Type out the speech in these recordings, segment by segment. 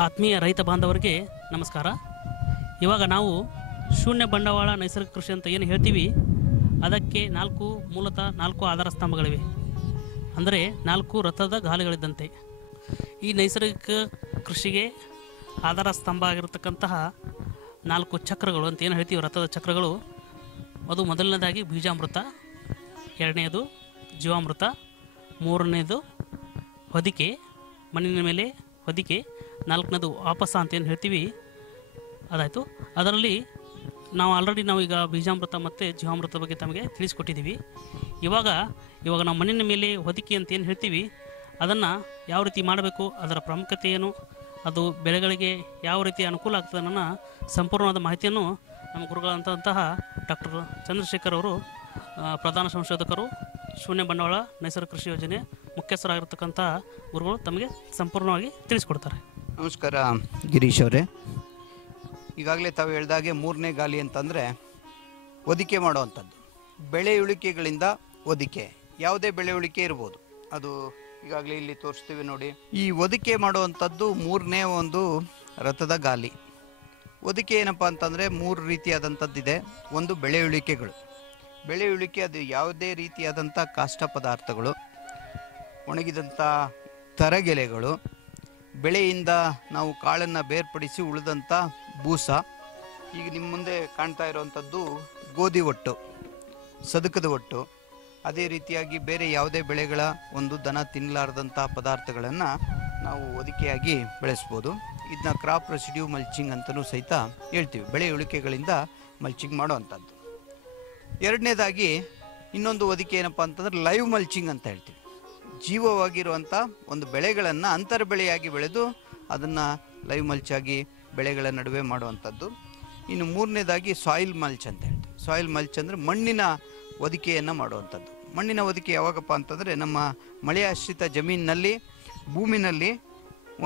ಆತ್ಮೀಯ ರೈತ ಬಾಂಧವರಿಗೆ ನಮಸ್ಕಾರ. ಇವಾಗ ನಾವು ಶೂನ್ಯ ಬಂಡವಾಳ ನೈಸರ್ಗಿಕ ಕೃಷಿ ಅಂತ ಏನು ಹೇಳ್ತೀವಿ, ಅದಕ್ಕೆ ಮೂಲತಃ ನಾಲ್ಕು ಆಧಾರ ಸ್ತಂಭಗಳಿವೆ. ಅಂದರೆ 4 ರಥದ ಗಾಲಿಗಳಿದ್ದಂತೆ. ಈ ನೈಸರ್ಗಿಕ ಕೃಷಿಗೆ ಆಧಾರ ಸ್ತಂಭ ಆಗಿರತಕ್ಕಂತಹ 4 ಚಕ್ರಗಳು ಅಂತ ಏನು ಹೇಳ್ತೀವಿ, ರಥದ ಚಕ್ರಗಳು. ಅದು ಮೊದಲನೇದಾಗಿ ಬೀಜಾಮೃತ, ಎರಡನೇದು ಜೀವಾಮೃತ, ಮೂರನೇದು ಹೊದಿಕೆ, ಮಣ್ಣಿನ ಮೇಲೆ ಹೊದಿಕೆ, ನಾಲ್ಕನೇದು ವಾಪಸ ಅಂತ ಏನು ಹೇಳ್ತೀವಿ ಅದಾಯಿತು. ಅದರಲ್ಲಿ ನಾವೀಗ ಬೀಜಾಮೃತ ಮತ್ತು ಜೀವಾಮೃತ ಬಗ್ಗೆ ತಮಗೆ ತಿಳಿಸ್ಕೊಟ್ಟಿದ್ದೀವಿ. ಇವಾಗ ನಾವು ಮಣ್ಣಿನ ಮೇಲೆ ಹೊದಿಕೆ ಅಂತ ಏನು ಹೇಳ್ತೀವಿ, ಅದನ್ನು ಯಾವ ರೀತಿ ಮಾಡಬೇಕು, ಅದರ ಪ್ರಾಮುಖ್ಯತೆ ಏನು, ಅದು ಬೆಳೆಗಳಿಗೆ ಯಾವ ರೀತಿ ಅನುಕೂಲ ಆಗ್ತದೆ ಅನ್ನೋ ಸಂಪೂರ್ಣವಾದ ಮಾಹಿತಿಯನ್ನು ನಮ್ಮ ಗುರುಗಳಂತಹ ಡಾಕ್ಟರ್ ಚಂದ್ರಶೇಖರ್ ಅವರು, ಪ್ರಧಾನ ಸಂಶೋಧಕರು, ಶೂನ್ಯ ಬಂಡವಾಳ ನೈಸರ್ಗಿಕ ಕೃಷಿ ಯೋಜನೆ ಮುಖ್ಯಸ್ಥರಾಗಿರ್ತಕ್ಕಂಥ ಗುರುಗಳು ತಮಗೆ ಸಂಪೂರ್ಣವಾಗಿ ತಿಳಿಸ್ಕೊಡ್ತಾರೆ. ನಮಸ್ಕಾರ ಗಿರೀಶ್ ಅವರೇ. ಈಗಾಗಲೇ ತಾವು ಹೇಳ್ದಾಗೆ 3ನೇ ಗಾಲಿ ಅಂತಂದರೆ ಹೊದಿಕೆ ಮಾಡುವಂಥದ್ದು. ಬೆಳೆ ಇಳಿಕೆಗಳಿಂದ ಹೊದಿಕೆ, ಯಾವುದೇ ಬೆಳೆ ಇಳಿಕೆ ಇರ್ಬೋದು, ಅದು ಈಗಾಗಲೇ ಇಲ್ಲಿ ತೋರಿಸ್ತೀವಿ ನೋಡಿ. ಈ ಹೊದಿಕೆ ಮಾಡುವಂಥದ್ದು 3ನೇ ಒಂದು ರಥದ ಗಾಲಿ. ಹೊದಿಕೆ ಏನಪ್ಪ ಅಂತಂದರೆ 3 ರೀತಿಯಾದಂಥದ್ದಿದೆ. ಒಂದು ಬೆಳೆ ಇಳಿಕೆಗಳು. ಬೆಳೆ ಇಳಿಕೆ ಅದು ಯಾವುದೇ ರೀತಿಯಾದಂಥ ಕಾಷ್ಟ ಪದಾರ್ಥಗಳು, ಒಣಗಿದಂಥ ತರಗೆಲೆಗಳು, ಬೆಳೆಯಿಂದ ನಾವು ಕಾಳನ್ನು ಬೇರ್ಪಡಿಸಿ ಉಳಿದಂಥ ಬೂಸ. ಈಗ ನಿಮ್ಮ ಮುಂದೆ ಕಾಣ್ತಾ ಇರುವಂಥದ್ದು ಗೋಧಿ ಒಟ್ಟು, ಸದಕದ ಒಟ್ಟು. ಅದೇ ರೀತಿಯಾಗಿ ಬೇರೆ ಯಾವುದೇ ಬೆಳೆಗಳ ಒಂದು ದನ ತಿನ್ನಲಾರ್ದಂಥ ಪದಾರ್ಥಗಳನ್ನು ನಾವು ಹೊದಿಕೆಯಾಗಿ ಬೆಳೆಸ್ಬೋದು. ಇದನ್ನ ಕ್ರಾಪ್ ರೆಸಿಡ್ಯೂ ಮಲ್ಚಿಂಗ್ ಅಂತಲೂ ಸಹಿತ ಹೇಳ್ತೀವಿ. ಬೆಳೆ ಉಳಿಕೆಗಳಿಂದ ಮಲ್ಚಿಂಗ್ ಮಾಡುವಂಥದ್ದು. ಎರಡನೇದಾಗಿ ಇನ್ನೊಂದು ಹೊದಿಕೆ ಏನಪ್ಪ ಅಂತಂದರೆ ಲೈವ್ ಮಲ್ಚಿಂಗ್ ಅಂತ ಹೇಳ್ತೀವಿ. ಜೀವವಾಗಿರುವಂಥ ಒಂದು ಬೆಳೆಗಳನ್ನು ಅಂತರ ಬೆಳೆಯಾಗಿ ಬೆಳೆದು ಅದನ್ನು ಲೈವ್ ಮಲ್ಚಾಗಿ ಬೆಳೆಗಳ ನಡುವೆ ಮಾಡುವಂಥದ್ದು. ಇನ್ನು 3ನೇದಾಗಿ ಸಾಯಿಲ್ ಮಲ್ಚ್ ಅಂತ ಹೇಳ್ತೀವಿ. ಸಾಯಿಲ್ ಮಲ್ಚ್ ಅಂದರೆ ಮಣ್ಣಿನ ಹೊದಿಕೆಯನ್ನು ಮಾಡುವಂಥದ್ದು. ಮಣ್ಣಿನ ಹೊದಿಕೆ ಯಾವಾಗಪ್ಪ ಅಂತಂದರೆ ನಮ್ಮ ಮಳೆಯಾಶ್ರಿತ ಜಮೀನಿನಲ್ಲಿ, ಭೂಮಿನಲ್ಲಿ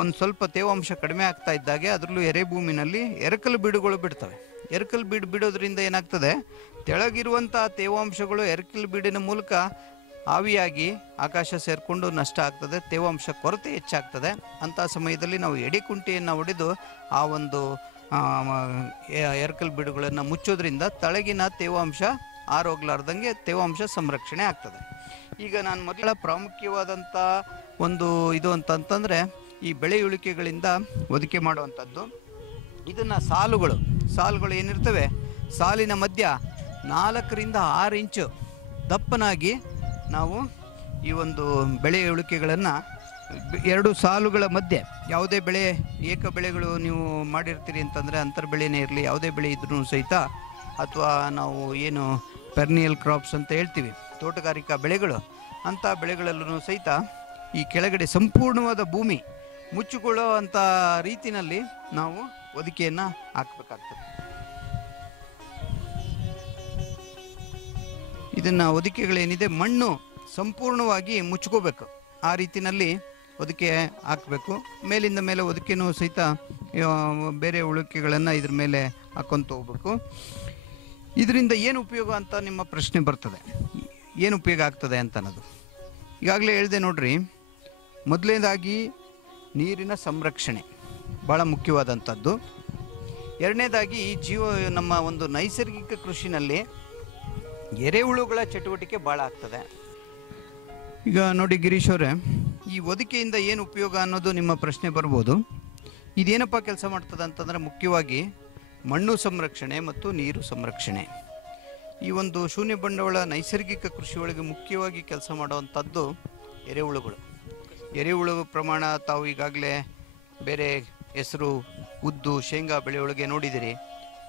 ಒಂದು ಸ್ವಲ್ಪ ತೇವಾಂಶ ಕಡಿಮೆ ಆಗ್ತಾ ಇದ್ದಾಗೆ ಅದರಲ್ಲೂ ಎರೆ ಭೂಮಿನಲ್ಲಿ ಎರಕಲು ಬೀಡುಗಳು ಬಿಡ್ತವೆ. ಎರಕಲು ಬೀಡು ಬಿಡೋದ್ರಿಂದ ಏನಾಗ್ತದೆ, ತೆಳಗಿರುವಂಥ ತೇವಾಂಶಗಳು ಎರಕಲು ಬೀಡಿನ ಮೂಲಕ ಆವಿಯಾಗಿ ಆಕಾಶ ಸೇರಿಕೊಂಡು ನಷ್ಟ ಆಗ್ತದೆ, ತೇವಾಂಶ ಕೊರತೆ ಹೆಚ್ಚಾಗ್ತದೆ. ಅಂಥ ಸಮಯದಲ್ಲಿ ನಾವು ಎಡೆಕುಂಟೆಯನ್ನು ಹೊಡೆದು ಆ ಒಂದು ಎರಕಲು ಬೀಡುಗಳನ್ನು ಮುಚ್ಚೋದ್ರಿಂದ ತಳಗಿನ ತೇವಾಂಶ ಆರೋಗ್ಲಾರ್ದಂಗೆ ತೇವಾಂಶ ಸಂರಕ್ಷಣೆ ಆಗ್ತದೆ. ಈಗ ನಾನು ಮೊದಲ ಪ್ರಾಮುಖ್ಯವಾದಂಥ ಒಂದು ಇದು ಅಂತಂತಂದರೆ ಈ ಬೆಳೆ ಇಳಿಕೆಗಳಿಂದ ಹೊದಿಕೆ ಮಾಡುವಂಥದ್ದು. ಇದನ್ನು ಸಾಲುಗಳು ಏನಿರ್ತವೆ, ಸಾಲಿನ ಮಧ್ಯ 4 ರಿಂದ 6 ಇಂಚು ದಪ್ಪನಾಗಿ ನಾವು ಈ ಒಂದು ಬೆಳೆ ಇಳಿಕೆಗಳನ್ನು 2 ಸಾಲುಗಳ ಮಧ್ಯೆ, ಯಾವುದೇ ಬೆಳೆ ಏಕ ಬೆಳೆಗಳು ನೀವು ಮಾಡಿರ್ತೀರಿ ಅಂತಂದರೆ ಅಂತರ್ ಬೆಳೆನೇ ಇರಲಿ, ಯಾವುದೇ ಬೆಳೆ ಇದ್ರೂ ಸಹಿತ, ಅಥವಾ ನಾವು ಏನು ಪೆರ್ನಿಯಲ್ ಕ್ರಾಪ್ಸ್ ಅಂತ ಹೇಳ್ತೀವಿ, ತೋಟಗಾರಿಕಾ ಬೆಳೆಗಳು, ಅಂಥ ಬೆಳೆಗಳಲ್ಲೂ ಸಹಿತ ಈ ಕೆಳಗಡೆ ಸಂಪೂರ್ಣವಾದ ಭೂಮಿ ಮುಚ್ಚಿಕೊಳ್ಳೋ ಅಂಥ ರೀತಿಯಲ್ಲಿ ನಾವು ಹೊದಿಕೆಯನ್ನು ಹಾಕಬೇಕಾಗ್ತದೆ. ಇದನ್ನು ಹೊದಿಕೆಗಳೇನಿದೆ ಮಣ್ಣು ಸಂಪೂರ್ಣವಾಗಿ ಮುಚ್ಕೋಬೇಕು, ಆ ರೀತಿಯಲ್ಲಿ ಹೊದಿಕೆ ಹಾಕಬೇಕು. ಮೇಲಿಂದ ಮೇಲೆ ಹೊದಿಕೆನೂ ಸಹಿತ ಬೇರೆ ಉಳಿಕೆಗಳನ್ನು ಇದ್ರ ಮೇಲೆ ಹಾಕ್ಕೊಂತ ಹೋಗ್ಬೇಕು. ಇದರಿಂದ ಏನು ಉಪಯೋಗ ಅಂತ ನಿಮ್ಮ ಪ್ರಶ್ನೆ ಬರ್ತದೆ, ಏನು ಉಪಯೋಗ ಆಗ್ತದೆ ಅಂತ ಅನ್ನೋದು. ಈಗಾಗಲೇ ಹೇಳಿದೆ ನೋಡ್ರಿ, ಮೊದಲನೇದಾಗಿ ನೀರಿನ ಸಂರಕ್ಷಣೆ ಭಾಳ ಮುಖ್ಯವಾದಂಥದ್ದು. ಎರಡನೇದಾಗಿ ನಮ್ಮ ಒಂದು ನೈಸರ್ಗಿಕ ಕೃಷಿನಲ್ಲಿ ಎರೆಹುಳುಗಳ ಚಟುವಟಿಕೆ ಭಾಳ ಆಗ್ತದೆ. ಈಗ ನೋಡಿ ಗಿರೀಶ್ ಅವರೇ, ಈ ಹೊದಿಕೆಯಿಂದ ಏನು ಉಪಯೋಗ ಅನ್ನೋದು ನಿಮ್ಮ ಪ್ರಶ್ನೆ ಬರ್ಬೋದು. ಇದೇನಪ್ಪ ಕೆಲಸ ಮಾಡ್ತದೆ ಅಂತಂದರೆ ಮುಖ್ಯವಾಗಿ ಮಣ್ಣು ಸಂರಕ್ಷಣೆ ಮತ್ತು ನೀರು ಸಂರಕ್ಷಣೆ. ಈ ಒಂದು ಶೂನ್ಯ ಬಂಡವಾಳ ನೈಸರ್ಗಿಕ ಕೃಷಿಯೊಳಗೆ ಮುಖ್ಯವಾಗಿ ಕೆಲಸ ಮಾಡುವಂಥದ್ದು ಎರೆಹುಳುಗಳು. ಎರೆಹುಳು ಪ್ರಮಾಣ ತಾವು ಈಗಾಗಲೇ ಬೇರೆ ಹೆಸರು, ಉದ್ದು, ಶೇಂಗಾ ಬೆಳೆಯೊಳಗೆ ನೋಡಿದಿರಿ.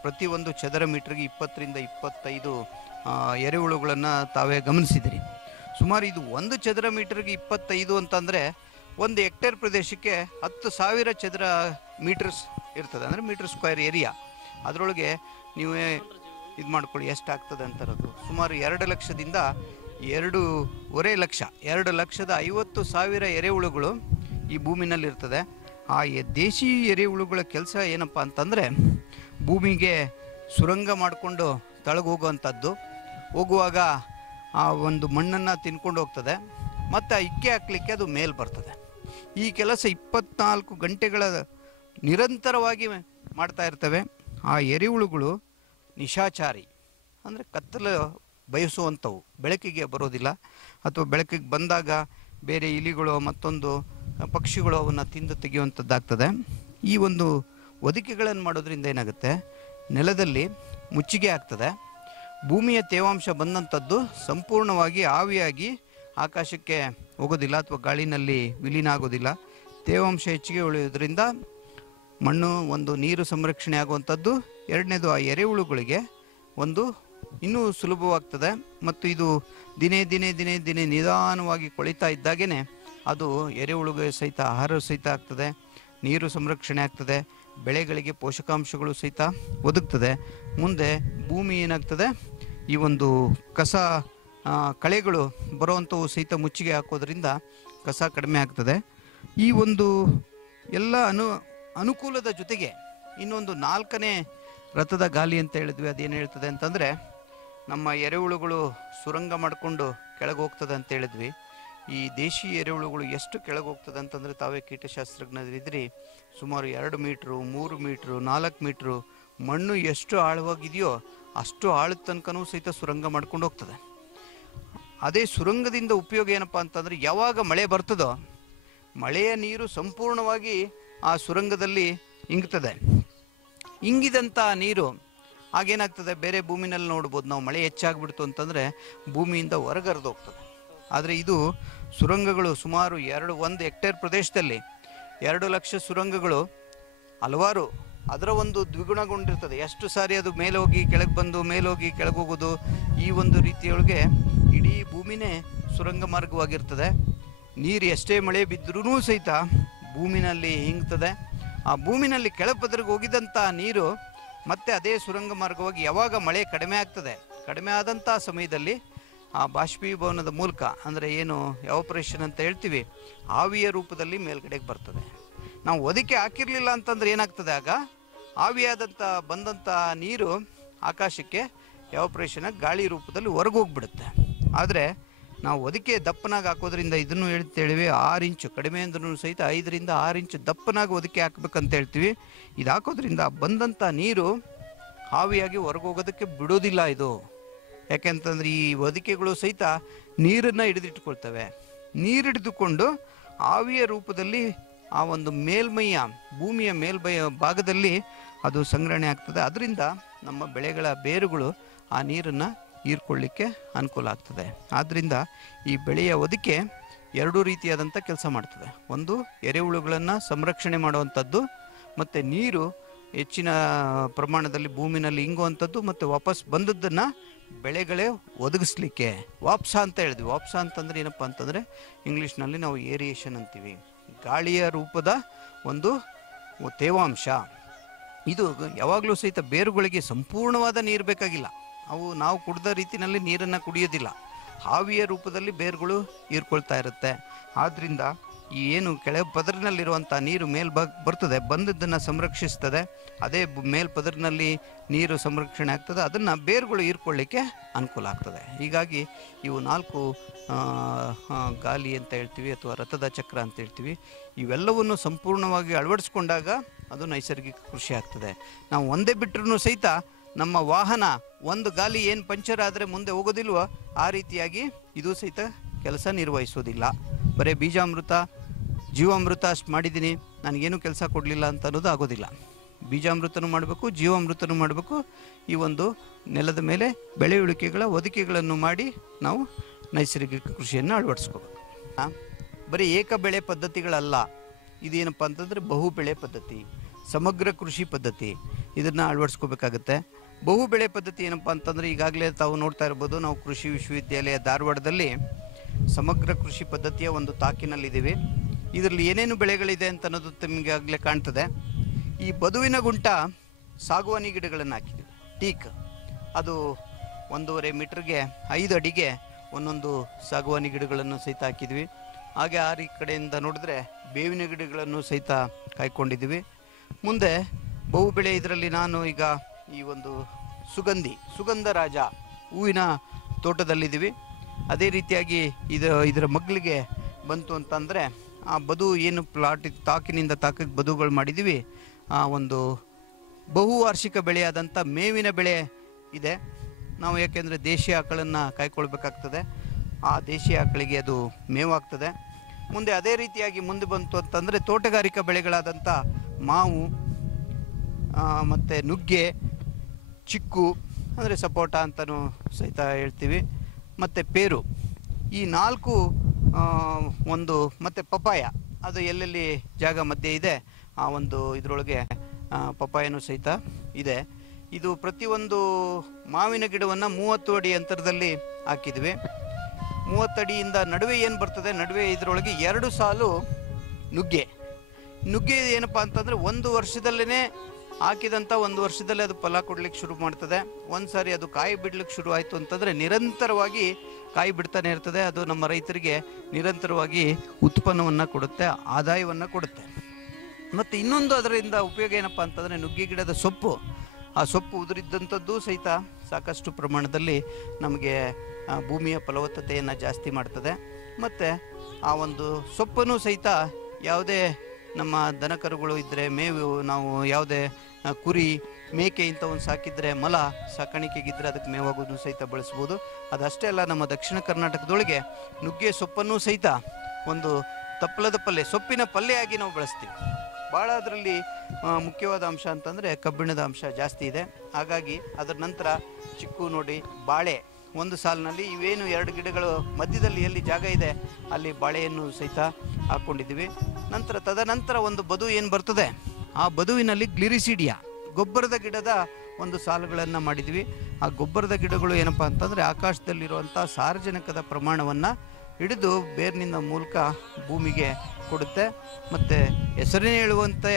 ಪ್ರತಿ ಒಂದು ಚದರ ಮೀಟ್ರಿಗೆ 20 ರಿಂದ 25 ಎರೆಹುಳುಗಳನ್ನು ತಾವೇ ಗಮನಿಸಿದಿರಿ. ಸುಮಾರು ಇದು 1 ಚದರ ಮೀಟರ್ಗೆ 25 ಅಂತಂದರೆ 1 ಹೆಕ್ಟೇರ್ ಪ್ರದೇಶಕ್ಕೆ 10,000 ಚದರ ಮೀಟರ್ಸ್ ಇರ್ತದೆ, ಅಂದರೆ ಮೀಟರ್ ಸ್ಕ್ವೇರ್ ಏರಿಯಾ. ಅದರೊಳಗೆ ನೀವೇ ಇದು ಮಾಡ್ಕೊಳ್ಳಿ ಎಷ್ಟಾಗ್ತದೆ ಅಂತಾರದು. ಸುಮಾರು 2 ಲಕ್ಷದಿಂದ 2.5 ಲಕ್ಷ, 2,50,000 ಎರೆಹುಳುಗಳು ಈ ಭೂಮಿನಲ್ಲಿರ್ತದೆ. ಆ ದೇಶಿ ಎರೆಹುಳುಗಳ ಕೆಲಸ ಏನಪ್ಪ ಅಂತಂದರೆ ಭೂಮಿಗೆ ಸುರಂಗ ಮಾಡಿಕೊಂಡು ತಳಗೆ ಹೋಗುವಾಗ ಆ ಒಂದು ಮಣ್ಣನ್ನು ತಿನ್ಕೊಂಡು ಹೋಗ್ತದೆ, ಮತ್ತು ಇಕ್ಕೆ ಹಾಕ್ಲಿಕ್ಕೆ ಅದು ಮೇಲೆ ಬರ್ತದೆ. ಈ ಕೆಲಸ 24 ಗಂಟೆಗಳ ನಿರಂತರವಾಗಿ ಮಾಡ್ತಾ ಇರ್ತವೆ. ಆ ಎರೆಹುಳುಗಳು ನಿಶಾಚಾರಿ, ಅಂದರೆ ಕತ್ತಲು ಬಯಸುವಂಥವು, ಬೆಳಕಿಗೆ ಬರೋದಿಲ್ಲ, ಅಥವಾ ಬೆಳಕಿಗೆ ಬಂದಾಗ ಬೇರೆ ಇಲಿಗಳು ಮತ್ತೊಂದು ಪಕ್ಷಿಗಳು ಅವನ್ನು ತಿಂದು ತೆಗೆಯುವಂಥದ್ದಾಗ್ತದೆ. ಈ ಒಂದು ಹೊದಿಕೆಗಳನ್ನು ಮಾಡೋದ್ರಿಂದ ಏನಾಗುತ್ತೆ, ನೆಲದಲ್ಲಿ ಮುಚ್ಚಿಗೆ ಆಗ್ತದೆ. ಭೂಮಿಯ ತೇವಾಂಶ ಬಂದಂಥದ್ದು ಸಂಪೂರ್ಣವಾಗಿ ಆವಿಯಾಗಿ ಆಕಾಶಕ್ಕೆ ಹೋಗೋದಿಲ್ಲ ಅಥವಾ ಗಾಳಿನಲ್ಲಿ ವಿಲೀನ ಆಗೋದಿಲ್ಲ. ತೇವಾಂಶ ಹೆಚ್ಚಿಗೆ ಉಳಿಯೋದ್ರಿಂದ ಮಣ್ಣು ಒಂದು ನೀರು ಸಂರಕ್ಷಣೆ ಆಗುವಂಥದ್ದು. ಎರಡನೇದು ಆ ಎರೆಹುಳುಗಳಿಗೆ ಒಂದು ಇನ್ನೂ ಸುಲಭವಾಗ್ತದೆ. ಮತ್ತು ಇದು ದಿನೇ ದಿನೇ ದಿನೇ ದಿನೇ ನಿಧಾನವಾಗಿ ಕೊಳಿತಾ ಇದ್ದಾಗೇ ಅದು ಎರೆಹುಳುಗೆ ಸಹಿತ ಆಹಾರ ಸಹಿತ ಆಗ್ತದೆ, ನೀರು ಸಂರಕ್ಷಣೆ ಆಗ್ತದೆ, ಬೆಳೆಗಳಿಗೆ ಪೋಷಕಾಂಶಗಳು ಸಹಿತ ಒದಗ್ತದೆ. ಮುಂದೆ ಭೂಮಿ ಏನಾಗ್ತದೆ, ಈ ಒಂದು ಕಸ ಕಳೆಗಳು ಬರುವಂಥವು ಸಹಿತ ಮುಚ್ಚಿಗೆ ಹಾಕೋದ್ರಿಂದ ಕಸ ಕಡಿಮೆ ಆಗ್ತದೆ. ಈ ಒಂದು ಎಲ್ಲ ಅನುಕೂಲದ ಜೊತೆಗೆ ಇನ್ನೊಂದು 4ನೇ ರಥದ ಗಾಲಿ ಅಂತ ಹೇಳಿದ್ವಿ. ಅದೇನು ಹೇಳ್ತದೆ ಅಂತಂದರೆ, ನಮ್ಮ ಎರೆಹುಳುಗಳು ಸುರಂಗ ಮಾಡಿಕೊಂಡು ಕೆಳಗೆ ಹೋಗ್ತದೆ ಅಂತ ಹೇಳಿದ್ವಿ. ಈ ದೇಶಿ ಎರೆಹುಳುಗಳು ಎಷ್ಟು ಕೆಳಗೆ ಹೋಗ್ತದೆ ಅಂತಂದರೆ, ತಾವೇ ಕೀಟಶಾಸ್ತ್ರಜ್ಞರಿದ್ರಿ, ಸುಮಾರು 2 ಮೀಟ್ರು, 3 ಮೀಟ್ರು, 4 ಮೀಟ್ರು ಮಣ್ಣು ಎಷ್ಟು ಆಳವಾಗಿದೆಯೋ ಅಷ್ಟು ಆಳದ ತನಕನೂ ಸಹಿತ ಸುರಂಗ ಮಾಡ್ಕೊಂಡು ಹೋಗ್ತದೆ. ಅದೇ ಸುರಂಗದಿಂದ ಉಪಯೋಗ ಏನಪ್ಪ ಅಂತಂದರೆ, ಯಾವಾಗ ಮಳೆ ಬರ್ತದೋ ಮಳೆಯ ನೀರು ಸಂಪೂರ್ಣವಾಗಿ ಆ ಸುರಂಗದಲ್ಲಿ ಇಂಗ್ತದೆ. ಇಂಗಿದಂಥ ನೀರು ಆಗೇನಾಗ್ತದೆ, ಬೇರೆ ಭೂಮಿನಲ್ಲಿ ನೋಡ್ಬೋದು ನಾವು, ಮಳೆ ಹೆಚ್ಚಾಗ್ಬಿಡ್ತು ಅಂತಂದರೆ ಭೂಮಿಯಿಂದ ಹೊರಗರಿದು ಹೋಗ್ತದೆ. ಆದರೆ ಇದು ಸುರಂಗಗಳು ಸುಮಾರು 1 ಹೆಕ್ಟೇರ್ ಪ್ರದೇಶದಲ್ಲಿ 2 ಲಕ್ಷ ಸುರಂಗಗಳು ಹಲವಾರು ಅದರ ಒಂದು ದ್ವಿಗುಣಗೊಂಡಿರ್ತದೆ. ಎಷ್ಟು ಸಾರಿ ಅದು ಮೇಲೆ ಹೋಗಿ ಕೆಳಗೆ ಬಂದು ಮೇಲೆ ಹೋಗಿ ಕೆಳಗೆ ಹೋಗೋದು, ಈ ಒಂದು ರೀತಿಯೊಳಗೆ ಇಡೀ ಭೂಮಿನೇ ಸುರಂಗ ಮಾರ್ಗವಾಗಿರ್ತದೆ. ನೀರು ಎಷ್ಟೇ ಮಳೆ ಬಿದ್ದರೂ ಸಹಿತ ಭೂಮಿನಲ್ಲಿ ಹಿಂಗ್ತದೆ. ಆ ಭೂಮಿನಲ್ಲಿ ಕೆಳಪದರಿಗೆ ಹೋಗಿದಂಥ ನೀರು ಮತ್ತೆ ಅದೇ ಸುರಂಗ ಮಾರ್ಗವಾಗಿ ಯಾವಾಗ ಮಳೆ ಕಡಿಮೆ ಆಗ್ತದೆ, ಕಡಿಮೆ ಆದಂಥ ಸಮಯದಲ್ಲಿ ಆ ಬಾಷ್ಪೀಭವನದ ಮೂಲಕ, ಅಂದರೆ ಏನು ಎವಾಪರೇಷನ್ ಅಂತ ಹೇಳ್ತೀವಿ, ಆವಿಯ ರೂಪದಲ್ಲಿ ಮೇಲ್ಗಡೆಗೆ ಬರ್ತದೆ. ನಾವು ಹೊದಿಕೆ ಹಾಕಿರಲಿಲ್ಲ ಅಂತಂದ್ರೆ ಏನಾಗ್ತದೆ, ಆಗ ಆವಿಯಾದಂಥ ಬಂದಂಥ ನೀರು ಆಕಾಶಕ್ಕೆ ಎವಾಪರೇಷನ್ ಗಾಳಿ ರೂಪದಲ್ಲಿ ಹೊರಗೆ ಹೋಗ್ಬಿಡುತ್ತೆ. ಆದರೆ ನಾವು ಹೊದಿಕೆ ದಪ್ಪನಾಗಿ ಹಾಕೋದ್ರಿಂದ ಇದನ್ನು ಹೇಳ್ತೇಳಿವಿ, 6 ಇಂಚು ಕಡಿಮೆ ಅಂದ್ರೂ ಸಹಿತ 5 ರಿಂದ 6 ಇಂಚು ದಪ್ಪನಾಗಿ ಹೊದಿಕೆ ಹಾಕ್ಬೇಕಂತ ಹೇಳ್ತೀವಿ. ಇದು ಹಾಕೋದ್ರಿಂದ ಬಂದಂಥ ನೀರು ಆವಿಯಾಗಿ ಹೊರಗೆ ಹೋಗೋದಕ್ಕೆ ಬಿಡೋದಿಲ್ಲ ಇದು. ಯಾಕೆಂತಂದ್ರೆ ಈ ಹೊದಿಕೆಗಳು ಸಹಿತ ನೀರನ್ನು ಹಿಡಿದಿಟ್ಕೊಳ್ತವೆ. ನೀರು ಹಿಡಿದುಕೊಂಡು ಆವಿಯ ರೂಪದಲ್ಲಿ ಆ ಒಂದು ಮೇಲ್ಮೈಯ ಭೂಮಿಯ ಭಾಗದಲ್ಲಿ ಅದು ಸಂಗ್ರಹಣೆ ಆಗ್ತದೆ. ಅದರಿಂದ ನಮ್ಮ ಬೆಳೆಗಳ ಬೇರುಗಳು ಆ ನೀರನ್ನು ಹೀರ್ಕೊಳ್ಳಿಕ್ಕೆ ಅನುಕೂಲ ಆಗ್ತದೆ. ಆದ್ದರಿಂದ ಈ ಬೆಳೆಯ ಹೊದಿಕೆ 2 ರೀತಿಯಾದಂಥ ಕೆಲಸ ಮಾಡ್ತದೆ. ಒಂದು, ಎರೆಹುಳುಗಳನ್ನು ಸಂರಕ್ಷಣೆ ಮಾಡುವಂಥದ್ದು, ಮತ್ತು ನೀರು ಹೆಚ್ಚಿನ ಪ್ರಮಾಣದಲ್ಲಿ ಭೂಮಿನಲ್ಲಿ ಇಂಗುವಂಥದ್ದು, ಮತ್ತು ವಾಪಸ್ ಬಂದದ್ದನ್ನು ಬೆಳೆಗಳೇ ಒದಗಿಸ್ಲಿಕ್ಕೆ ವಾಪ್ಸ ಅಂತ ಹೇಳಿದ್ವಿ. ವಾಪ್ಸ ಅಂತಂದರೆ ಏನಪ್ಪ ಅಂತಂದರೆ, ಇಂಗ್ಲೀಷ್ನಲ್ಲಿ ನಾವು ಏರಿಯೇಷನ್ ಅಂತೀವಿ. ಗಾಳಿಯ ರೂಪದ ಒಂದು ತೇವಾಂಶ. ಇದು ಯಾವಾಗಲೂ ಸಹಿತ ಬೇರುಗಳಿಗೆ ಸಂಪೂರ್ಣವಾದ ನೀರು ಬೇಕಾಗಿಲ್ಲ. ಅವು ನಾವು ಕುಡಿದ ರೀತಿಯಲ್ಲಿ ನೀರನ್ನು ಕುಡಿಯೋದಿಲ್ಲ. ಆವಿಯ ರೂಪದಲ್ಲಿ ಬೇರುಗಳು ಹೀರ್ಕೊಳ್ತಾ ಇರುತ್ತೆ. ಆದ್ದರಿಂದ ಈ ಏನು ಕೆಳ ಪದರಿನಲ್ಲಿರುವಂಥ ನೀರು ಬರ್ತದೆ, ಬಂದದ್ದನ್ನು ಸಂರಕ್ಷಿಸ್ತದೆ. ಅದೇ ಮೇಲ್ಪದರಿನಲ್ಲಿ ನೀರು ಸಂರಕ್ಷಣೆ ಆಗ್ತದೆ, ಅದನ್ನು ಬೇರುಗಳು ಹೀರ್ಕೊಳ್ಳಿಕ್ಕೆ ಅನುಕೂಲ ಆಗ್ತದೆ. ಹೀಗಾಗಿ ಇವು 4 ಗಾಲಿ ಅಂತ ಹೇಳ್ತೀವಿ, ಅಥವಾ ರಥದ ಚಕ್ರ ಅಂತ ಹೇಳ್ತೀವಿ. ಇವೆಲ್ಲವನ್ನು ಸಂಪೂರ್ಣವಾಗಿ ಅಳವಡಿಸ್ಕೊಂಡಾಗ ಅದು ನೈಸರ್ಗಿಕ ಕೃಷಿ ಆಗ್ತದೆ. ನಾವು ಒಂದೇ ಬಿಟ್ಟರೂ ಸಹಿತ ನಮ್ಮ ವಾಹನ ಒಂದು ಗಾಲಿ ಏನು ಪಂಚರ್ ಆದರೆ ಮುಂದೆ ಹೋಗೋದಿಲ್ವೋ ಆ ರೀತಿಯಾಗಿ ಇದು ಸಹಿತ ಕೆಲಸ ನಿರ್ವಹಿಸೋದಿಲ್ಲ. ಬರೀ ಬೀಜಾಮೃತ ಜೀವಾಮೃತ ಅಷ್ಟು ಮಾಡಿದ್ದೀನಿ, ನನಗೇನು ಕೆಲಸ ಕೊಡಲಿಲ್ಲ ಅಂತ ಅನ್ನೋದು ಆಗೋದಿಲ್ಲ. ಬೀಜಾಮೃತನೂ ಮಾಡಬೇಕು, ಜೀವಾಮೃತನೂ ಮಾಡಬೇಕು. ಈ ಒಂದು ನೆಲದ ಮೇಲೆ ಬೆಳೆಯುಳಿಕೆಗಳ ಹೊದಿಕೆಗಳನ್ನು ಮಾಡಿ ನಾವು ನೈಸರ್ಗಿಕ ಕೃಷಿಯನ್ನು ಅಳವಡಿಸ್ಕೋಬೇಕು. ಬರೀ ಏಕ ಬೆಳೆ ಪದ್ಧತಿಗಳಲ್ಲ, ಇದೇನಪ್ಪ ಅಂತಂದರೆ ಬಹು ಬೆಳೆ ಪದ್ಧತಿ, ಸಮಗ್ರ ಕೃಷಿ ಪದ್ಧತಿ, ಇದನ್ನು ಅಳವಡಿಸ್ಕೋಬೇಕಾಗತ್ತೆ. ಬಹು ಬೆಳೆ ಪದ್ಧತಿ ಏನಪ್ಪ ಅಂತಂದರೆ, ಈಗಾಗಲೇ ತಾವು ನೋಡ್ತಾ ಇರ್ಬೋದು, ನಾವು ಕೃಷಿ ವಿಶ್ವವಿದ್ಯಾಲಯ ಧಾರವಾಡದಲ್ಲಿ ಸಮಗ್ರ ಕೃಷಿ ಪದ್ಧತಿಯ ಒಂದು ತಾಕಿನಲ್ಲಿದ್ದೀವಿ. ಇದರಲ್ಲಿ ಏನೇನು ಬೆಳೆಗಳಿದೆ ಅಂತ ಅನ್ನೋದು ನಿಮಗೆ ಆಗಲೇ ಕಾಣ್ತದೆ. ಈ ಬದುವಿನ ಗುಂಟ ಸಾಗುವಾನಿ ಗಿಡಗಳನ್ನು ಹಾಕಿದ್ದೀವಿ. ಟೀಕ್ ಅದು 1.5 ಮೀಟರ್ಗೆ 5 ಅಡಿಗೆ ಒಂದೊಂದು ಸಾಗುವಾನಿ ಗಿಡಗಳನ್ನು ಸಹಿತ ಹಾಕಿದ್ವಿ. ಹಾಗೆ ಈ ಕಡೆಯಿಂದ ನೋಡಿದ್ರೆ ಬೇವಿನ ಗಿಡಗಳನ್ನು ಸಹಿತ ಕಾಯ್ಕೊಂಡಿದ್ದೀವಿ. ಮುಂದೆ ಬಹು ಬೆಳೆ ಇದರಲ್ಲಿ ನಾನು ಈಗ ಈ ಒಂದು ಸುಗಂಧರಾಜ ಹೂವಿನ ತೋಟದಲ್ಲಿದ್ದೀವಿ. ಅದೇ ರೀತಿಯಾಗಿ ಇದರ ಮಗ್ಲಿಗೆ ಬಂತು ಅಂತಂದರೆ, ಆ ಬದು ಏನು ಪ್ಲಾಟ್ ತಾಕಿನಿಂದ ತಾಕಕ್ಕೆ ಬದುಗಳು ಮಾಡಿದ್ದೀವಿ, ಒಂದು ಬಹುವಾರ್ಷಿಕ ಬೆಳೆಯಾದಂಥ ಮೇವಿನ ಬೆಳೆ ಇದೆ. ನಾವು ಯಾಕೆಂದರೆ ದೇಶೀಯ ಆಕಳನ್ನು ಕಾಯ್ಕೊಳ್ಬೇಕಾಗ್ತದೆ, ಆ ದೇಶೀಯ ಆಕಳಿಗೆ ಅದು ಮೇವಾಗ್ತದೆ. ಮುಂದೆ ಅದೇ ರೀತಿಯಾಗಿ ಮುಂದೆ ಬಂತು ಅಂತಂದರೆ ತೋಟಗಾರಿಕಾ ಬೆಳೆಗಳಾದಂಥ ಮಾವು ಮತ್ತು ನುಗ್ಗೆ, ಚಿಕ್ಕು ಅಂದರೆ ಸಪೋಟ ಅಂತಲೂ ಸಹಿತ ಹೇಳ್ತೀವಿ, ಮತ್ತು ಪೇರು, ಈ 4 ಒಂದು ಮತ್ತು ಪಪಾಯ, ಅದು ಎಲ್ಲೆಲ್ಲಿ ಜಾಗ ಮಧ್ಯೆ ಇದೆ ಆ ಒಂದು ಇದರೊಳಗೆ ಪಪಾಯನೂ ಸಹಿತ ಇದೆ. ಇದು ಪ್ರತಿಯೊಂದು ಮಾವಿನ ಗಿಡವನ್ನು 30 ಅಡಿ ಅಂತರದಲ್ಲಿ ಹಾಕಿದ್ವಿ. 30 ಅಡಿಯಿಂದ ನಡುವೆ ಏನು ಬರ್ತದೆ, ನಡುವೆ ಇದರೊಳಗೆ 2 ಸಾಲು ನುಗ್ಗೆ ಏನಪ್ಪ ಅಂತಂದರೆ 1 ವರ್ಷದಲ್ಲೇ ಹಾಕಿದಂಥ 1 ವರ್ಷದಲ್ಲೇ ಅದು ಫಲ ಕೊಡ್ಲಿಕ್ಕೆ ಶುರು ಮಾಡ್ತದೆ. ಒಂದು ಸಾರಿ ಅದು ಕಾಯಿ ಬಿಡ್ಲಿಕ್ಕೆ ಶುರು ಆಯಿತು ಅಂತಂದರೆ ನಿರಂತರವಾಗಿ ಕಾಯಿ ಬಿಡ್ತಾನೆ ಇರ್ತದೆ. ಅದು ನಮ್ಮ ರೈತರಿಗೆ ನಿರಂತರವಾಗಿ ಉತ್ಪನ್ನವನ್ನು ಕೊಡುತ್ತೆ, ಆದಾಯವನ್ನು ಕೊಡುತ್ತೆ. ಮತ್ತು ಇನ್ನೊಂದು ಅದರಿಂದ ಉಪಯೋಗ ಏನಪ್ಪ ಅಂತಂದರೆ ನುಗ್ಗೆ ಗಿಡದ ಸೊಪ್ಪು, ಆ ಸೊಪ್ಪು ಉದುರಿದ್ದಂಥದ್ದು ಸಹಿತ ಸಾಕಷ್ಟು ಪ್ರಮಾಣದಲ್ಲಿ ನಮಗೆ ಭೂಮಿಯ ಫಲವತ್ತತೆಯನ್ನು ಜಾಸ್ತಿ ಮಾಡ್ತದೆ. ಮತ್ತು ಆ ಒಂದು ಸೊಪ್ಪನ್ನು ಸಹಿತ ಯಾವುದೇ ನಮ್ಮ ದನಕರುಗಳು ಇದ್ದರೆ, ಮೇವು ನಾವು ಯಾವುದೇ ಕುರಿ ಮೇಕೆ ಇಂಥವನ್ನು ಸಾಕಿದರೆ, ಮಲ ಸಾಕಾಣಿಕೆಗಿದ್ದರೆ ಅದಕ್ಕೆ ಮೇವಾಗೋದು ಸಹಿತ ಬಳಸ್ಬೋದು. ಅದಷ್ಟೇ ಅಲ್ಲ, ನಮ್ಮ ದಕ್ಷಿಣ ಕರ್ನಾಟಕದೊಳಗೆ ನುಗ್ಗೆ ಸೊಪ್ಪನ್ನು ಸಹಿತ ಒಂದು ತಪ್ಪಲದ ಪಲ್ಯ, ಸೊಪ್ಪಿನ ಪಲ್ಯವಾಗಿ ನಾವು ಬಳಸ್ತೀವಿ. ಭಾಳ ಅದರಲ್ಲಿ ಮುಖ್ಯವಾದ ಅಂಶ ಅಂತಂದರೆ ಕಬ್ಬಿಣದ ಅಂಶ ಜಾಸ್ತಿ ಇದೆ. ಹಾಗಾಗಿ ಅದರ ನಂತರ ಚಿಕ್ಕು ನೋಡಿ, ಬಾಳೆ ಒಂದು ಸಾಲಿನಲ್ಲಿ ಇವೇನು 2 ಗಿಡಗಳು ಮಧ್ಯದಲ್ಲಿ ಎಲ್ಲಿ ಜಾಗ ಇದೆ ಅಲ್ಲಿ ಬಾಳೆಯನ್ನು ಸಹಿತ ಹಾಕ್ಕೊಂಡಿದ್ದೀವಿ. ತದನಂತರ ಒಂದು ಬದು ಏನು ಬರ್ತದೆ, ಆ ಬದುವಿನಲ್ಲಿ ಗ್ಲಿರಿಸಿಡಿಯಾ ಗೊಬ್ಬರದ ಗಿಡದ ಒಂದು ಸಾಲುಗಳನ್ನು ಮಾಡಿದ್ವಿ. ಆ ಗೊಬ್ಬರದ ಗಿಡಗಳು ಏನಪ್ಪ ಅಂತಂದರೆ ಆಕಾಶದಲ್ಲಿರುವಂಥ ಸಾರಜನಕದ ಪ್ರಮಾಣವನ್ನು ಹಿಡಿದು ಬೇರಿನಿಂದ ಮೂಲಕ ಭೂಮಿಗೆ ಕೊಡುತ್ತೆ. ಮತ್ತು ಹೆಸರೇ ಹೇಳುವಂತೆ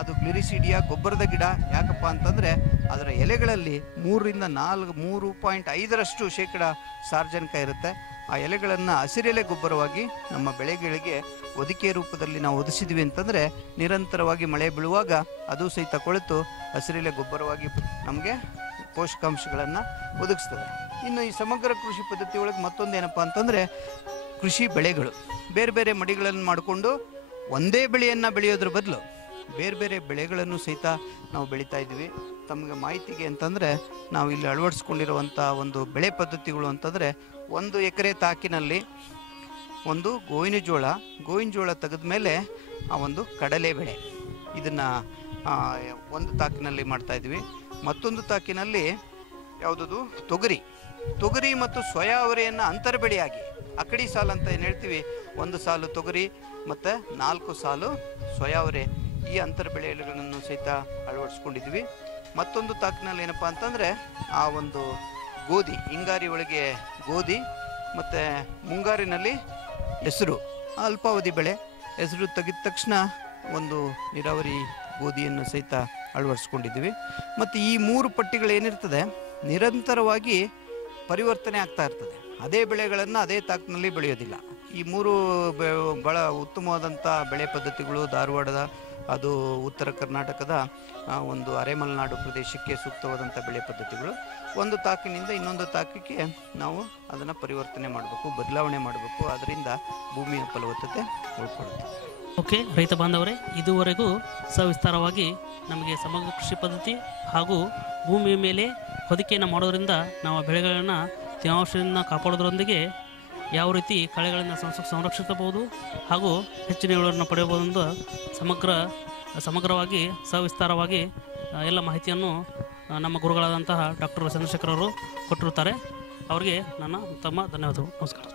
ಅದು ಗ್ಲಿರಿಸಿಡಿಯಾ ಗೊಬ್ಬರದ ಗಿಡ. ಯಾಕಪ್ಪ ಅಂತಂದರೆ ಅದರ ಎಲೆಗಳಲ್ಲಿ 3.5% ಸಾರಜನಕ ಇರುತ್ತೆ. ಆ ಎಲೆಗಳನ್ನು ಹಸಿರೆಲೆ ಗೊಬ್ಬರವಾಗಿ ನಮ್ಮ ಬೆಳೆಗಳಿಗೆ ಒದಿಕೆ ರೂಪದಲ್ಲಿ ನಾವು ಒದಿಸಿದ್ವಿ ಅಂತಂದರೆ ನಿರಂತರವಾಗಿ ಮಳೆ ಬೀಳುವಾಗ ಅದು ಸಹಿತ ಕೊಳೆತು ಹಸಿರೆಲೆ ಗೊಬ್ಬರವಾಗಿ ನಮಗೆ ಪೋಷಕಾಂಶಗಳನ್ನು ಒದಗಿಸ್ತದೆ. ಇನ್ನು ಈ ಸಮಗ್ರ ಕೃಷಿ ಪದ್ಧತಿ ಒಳಗೆ ಮತ್ತೊಂದು ಏನಪ್ಪ ಅಂತಂದರೆ ಕೃಷಿ ಬೆಳೆಗಳು ಬೇರೆ ಬೇರೆ ಮಡಿಗಳನ್ನು ಮಾಡಿಕೊಂಡು ಒಂದೇ ಬೆಳೆಯನ್ನು ಬೆಳೆಯೋದ್ರ ಬದಲು ಬೇರೆ ಬೇರೆ ಬೆಳೆಗಳನ್ನು ಸಹಿತ ನಾವು ಬೆಳೀತಾ ಇದ್ವಿ. ತಮಗೆ ಮಾಹಿತಿಗೆ ಅಂತಂದರೆ ನಾವು ಇಲ್ಲಿ ಅಳವಡಿಸ್ಕೊಂಡಿರುವಂಥ ಒಂದು ಬೆಳೆ ಪದ್ಧತಿಗಳು ಅಂತಂದರೆ 1 ಎಕರೆ ತಾಕಿನಲ್ಲಿ ಒಂದು ಗೋವಿನ ಜೋಳ ತೆಗೆದ ಮೇಲೆ ಆ ಒಂದು ಕಡಲೆ ಬೆಳೆ ಇದನ್ನು ಒಂದು ತಾಕಿನಲ್ಲಿ ಮಾಡ್ತಾಯಿದ್ವಿ. ಮತ್ತೊಂದು ತಾಕಿನಲ್ಲಿ ಯಾವುದದು ತೊಗರಿ ಮತ್ತು ಸೋಯಾ ಅವರೆಯನ್ನು ಅಂತರ ಬೆಳೆಯಾಗಿ ಅಕಡಿ ಸಾಲು ಅಂತ ಏನು ಹೇಳ್ತೀವಿ, 1 ಸಾಲು ತೊಗರಿ ಮತ್ತು 4 ಸಾಲು ಸೋಯಾ ಅವರೆ, ಈ ಅಂತರ ಬೆಳೆಗಳನ್ನು ಸಹಿತ ಅಳವಡಿಸ್ಕೊಂಡಿದ್ವಿ. ಮತ್ತೊಂದು ತಾಕಿನಲ್ಲಿ ಏನಪ್ಪ ಅಂತಂದರೆ ಆ ಒಂದು ಗೋಧಿ, ಹಿಂಗಾರಿ ಒಳಗೆ ಗೋಧಿ ಮತ್ತು ಮುಂಗಾರಿನಲ್ಲಿ ಹೆಸರು, ಅಲ್ಪಾವಧಿ ಬೆಳೆ. ಹೆಸರು ತೆಗೆದ ತಕ್ಷಣ ಒಂದು ನೀರಾವರಿ ಗೋಧಿಯನ್ನು ಸಹಿತ ಅಳವಡಿಸ್ಕೊಂಡಿದ್ವಿ. ಮತ್ತು ಈ 3 ಪಟ್ಟಿಗಳೇನಿರ್ತದೆ ನಿರಂತರವಾಗಿ ಪರಿವರ್ತನೆ ಆಗ್ತಾ ಇರ್ತದೆ. ಅದೇ ಬೆಳೆಗಳನ್ನು ಅದೇ ತಾಕಿನಲ್ಲಿ ಬೆಳೆಯೋದಿಲ್ಲ. ಈ 3 ಭಾಳ ಉತ್ತಮವಾದಂಥ ಬೆಳೆ ಪದ್ಧತಿಗಳು ಧಾರವಾಡದ, ಅದು ಉತ್ತರ ಕರ್ನಾಟಕದ ಒಂದು ಅರೆಮಲೆನಾಡು ಪ್ರದೇಶಕ್ಕೆ ಸೂಕ್ತವಾದಂಥ ಬೆಳೆ ಪದ್ಧತಿಗಳು. ಒಂದು ತಾಕಿನಿಂದ ಇನ್ನೊಂದು ತಾಕಕ್ಕೆ ನಾವು ಅದನ್ನು ಪರಿವರ್ತನೆ ಮಾಡಬೇಕು, ಬದಲಾವಣೆ ಮಾಡಬೇಕು. ಅದರಿಂದ ಭೂಮಿಯ ಫಲವತ್ತತೆ ಉಳ್ಕೊಳ್ಳುತ್ತೆ. ಓಕೆ ರೈತ ಬಾಂಧವರೇ, ಇದುವರೆಗೂ ಸವಿಸ್ತಾರವಾಗಿ ನಮಗೆ ಸಮಗ್ರ ಕೃಷಿ ಪದ್ಧತಿ ಹಾಗೂ ಭೂಮಿಯ ಮೇಲೆ ಹೊದಿಕೆಯನ್ನು ಮಾಡೋದ್ರಿಂದ ನಾವು ಬೆಳೆಗಳನ್ನು ತೇವಾಂಶದಿಂದ ಕಾಪಾಡೋದ್ರೊಂದಿಗೆ ಯಾವ ರೀತಿ ಕಳೆಗಳಿಂದ ಸಂರಕ್ಷಿಸಬಹುದು ಹಾಗೂ ಹೆಚ್ಚಿನ ಇಳುವರಿಯನ್ನು ಪಡೆಯಬಹುದು ಎಂದು ಸಮಗ್ರವಾಗಿ ಸವಿಸ್ತಾರವಾಗಿ ಎಲ್ಲ ಮಾಹಿತಿಯನ್ನು ನಮ್ಮ ಗುರುಗಳಾದಂತಹ ಡಾಕ್ಟರ್ ಚಂದ್ರಶೇಖರ್ ಅವರು ಕೊಟ್ಟಿರುತ್ತಾರೆ. ಅವರಿಗೆ ನನ್ನ ತಮ್ಮ ಧನ್ಯವಾದಗಳು. ನಮಸ್ಕಾರ.